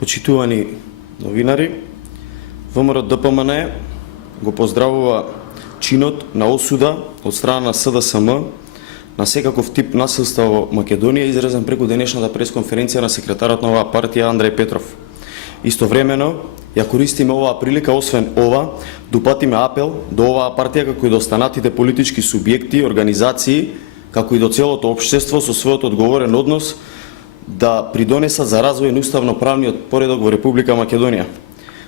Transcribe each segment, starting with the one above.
Почитувани новинари, ВМРО ДПМН го поздравува чинот на осуда од страна на СДСМ на секаков тип насилство во Македонија, изразен преку денешната пресконференција на секретарот на оваа партија Андреј Петров. Истовремено, ја користиме оваа прилика, освен ова, да упатиме апел до оваа партија, како и до останатите политички субјекти, организации, како и до целото општество со својот одговорен однос да придонесат за развој на уставно-правниот поредок во Република Македонија.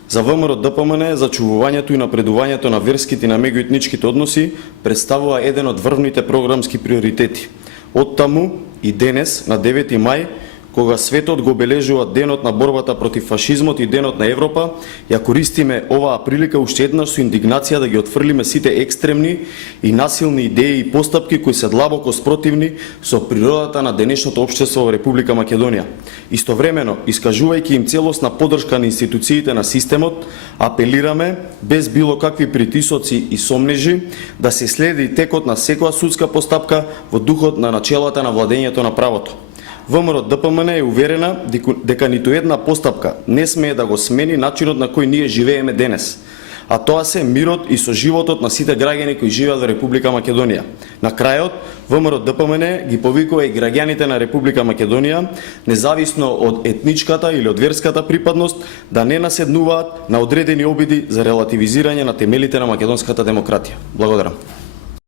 За ВМРО ДПМН, зачувувањето и напредувањето на верските и на меѓуетничките односи представува еден од врвните програмски приоритети. Оттаму и денес, на 9 мај, кога светот го обележува денот на борбата против фашизмот и денот на Европа, ја користиме оваа прилика уште еднаш со индигнација да ги отфрлиме сите екстремни и насилни идеи и постапки кои се длабоко спротивни со природата на денешното општество во Република Македонија. Истовремено, искажувајќи им целосна поддршка на институциите на системот, апелираме, без било какви притисоци и сомнежи, да се следи текот на секоја судска постапка во духот на начелата на владењето на правото. ВМРО ДПМН е уверена дека ниту една постапка не смее да го смени начинот на кој ние живееме денес, а тоа се мирот и соживотот на сите граѓани кои живеат во Република Македонија. На крајот, ВМРО ДПМН ги повикува и граѓаните на Република Македонија, независно од етничката или од верската припадност, да не наседнуваат на одредени обиди за релативизирање на темелите на македонската демократија. Благодарам.